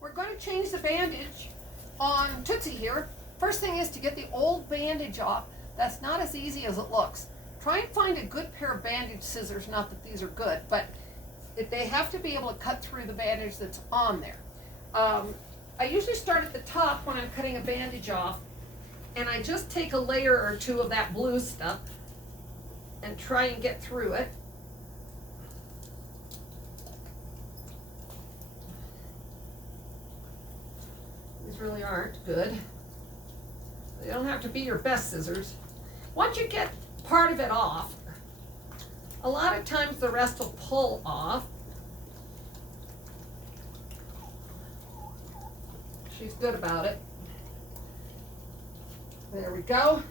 we're going to change the bandage on Tootsie here. First thing is to get the old bandage off. That's not as easy as it looks. Try and find a good pair of bandage scissors, not that these are good, but they have to be able to cut through the bandage that's on there. I usually start at the top when I'm cutting a bandage off, and I just take a layer or two of that blue stuff and try and get through it. These really aren't good. They don't have to be your best scissors. Once you get part of it off, a lot of times the rest will pull off. She's good about it. There we go.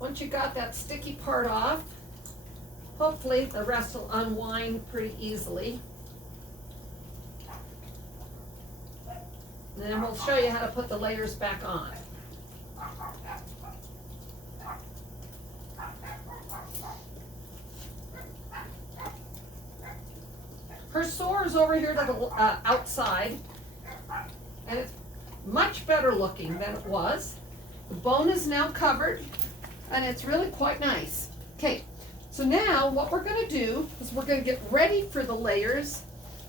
Once you got that sticky part off, hopefully the rest will unwind pretty easily. And then we'll show you how to put the layers back on. Her sore is over here to the outside, and it's much better looking than it was. The bone is now covered, and it's really quite nice. Okay, so now what we're going to do is we're going to get ready for the layers,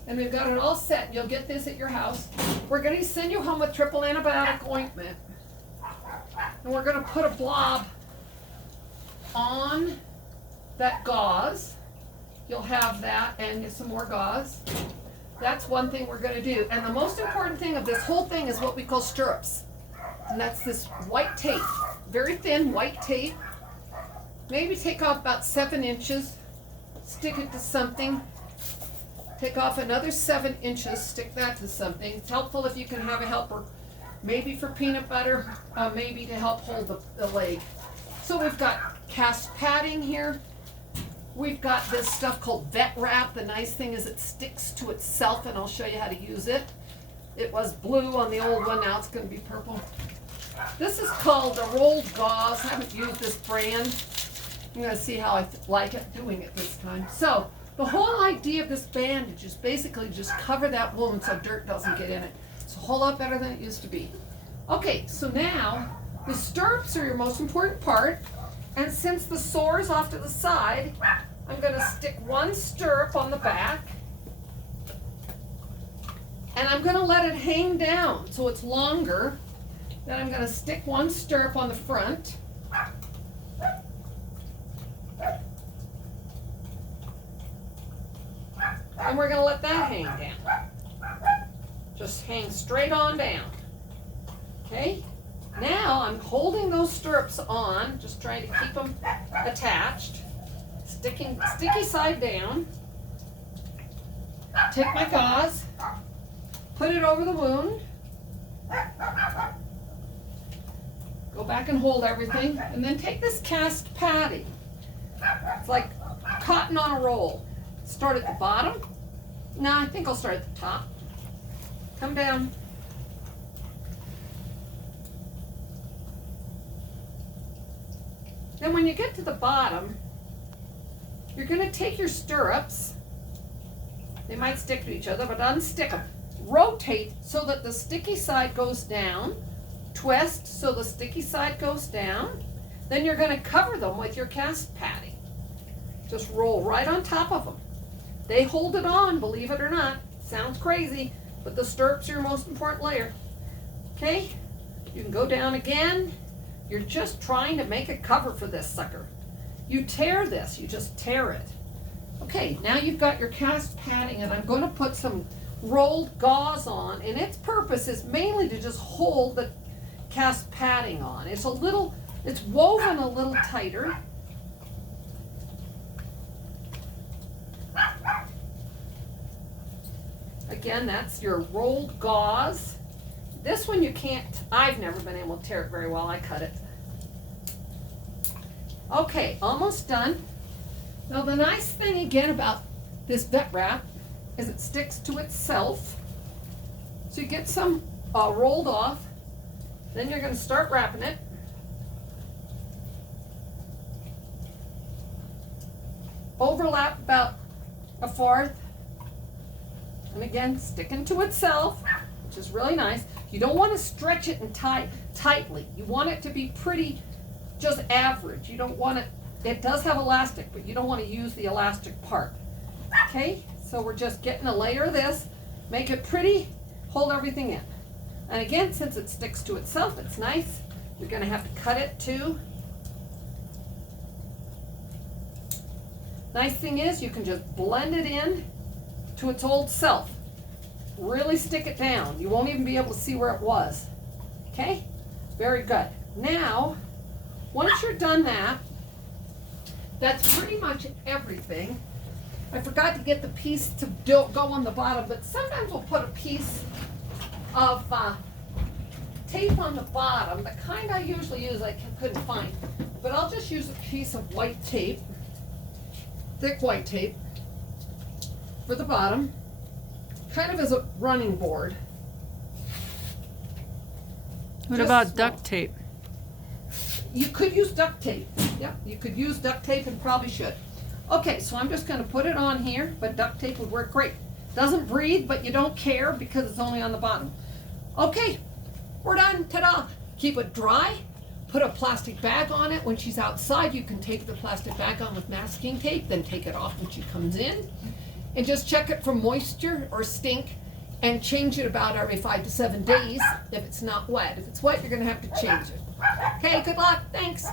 and we've got it all set. You'll get this at your house. We're going to send you home with triple antibiotic ointment, and we're going to put a blob on that gauze. You'll have that and some more gauze. That's one thing we're going to do. And the most important thing of this whole thing is what we call stirrups. And that's this white tape, very thin white tape. Maybe take off about 7 inches, stick it to something. Take off another 7 inches, stick that to something. It's helpful if you can have a helper, maybe for peanut butter, maybe to help hold the leg. So we've got cast padding here. We've got this stuff called vet wrap. The nice thing is it sticks to itself, and I'll show you how to use it. It was blue on the old one, now it's going to be purple. This is called the rolled gauze. I haven't used this brand. I'm going to see how I like it doing it this time. So the whole idea of this bandage is basically just cover that wound so dirt doesn't get in it. It's a whole lot better than it used to be. Okay, so now the stirrups are your most important part. And since the sore is off to the side, I'm going to stick one stirrup on the back. And I'm going to let it hang down so it's longer. Then I'm going to stick one stirrup on the front. And we're going to let that hang down. Just hang straight on down. Okay? Now I'm holding those stirrups on, just trying to keep them attached. Sticky side down. Take my gauze, put it over the wound. Go back and hold everything, and then take this cast padding. It's like cotton on a roll. Start at the bottom. No, I think I'll start at the top. Come down. Then when you get to the bottom, you're going to take your stirrups. They might stick to each other, but unstick them. Rotate so that the sticky side goes down. Twist so the sticky side goes down. Then you're going to cover them with your cast padding. Just roll right on top of them. They hold it on, believe it or not. Sounds crazy, but the stirrups are your most important layer. Okay? You can go down again. You're just trying to make a cover for this sucker. You tear this, you just tear it. Okay, now you've got your cast padding, and I'm going to put some rolled gauze on, and its purpose is mainly to just hold the cast padding on. It's woven a little tighter. Again, that's your rolled gauze. This one you can't, I've never been able to tear it very well. I cut it. Okay, almost done. Now the nice thing again about this vet wrap is it sticks to itself. So you get some rolled off. Then you're going to start wrapping it. Overlap about a fourth. And again, sticking to itself. which is really nice. You don't want to stretch it and tie tightly. You want it to be pretty, just average. You don't want it does have elastic, but you don't want to use the elastic part. Okay, so we're just getting a layer of this, make it pretty, hold everything in. And again, since it sticks to itself, it's nice. You're gonna have to cut it too. Nice thing is you can just blend it in to its old self. Really stick it down. You won't even be able to see where it was. Okay? Very good. Now, once you're done that, that's pretty much everything. I forgot to get the piece to go on the bottom, but sometimes we'll put a piece of tape on the bottom. The kind I usually use I couldn't find, but I'll just use a piece of white tape, thick white tape, for the bottom, kind of as a running board. What about duct tape? You could use duct tape. Yep, you could use duct tape and probably should. Okay, so I'm just going to put it on here, but duct tape would work great. Doesn't breathe, but you don't care because it's only on the bottom. Okay, we're done. Ta-da! Keep it dry. Put a plastic bag on it. When she's outside, you can tape the plastic bag on with masking tape, then take it off when she comes in. And just check it for moisture or stink and change it about every 5 to 7 days if it's not wet. If it's wet, you're going to have to change it. Okay, good luck. Thanks.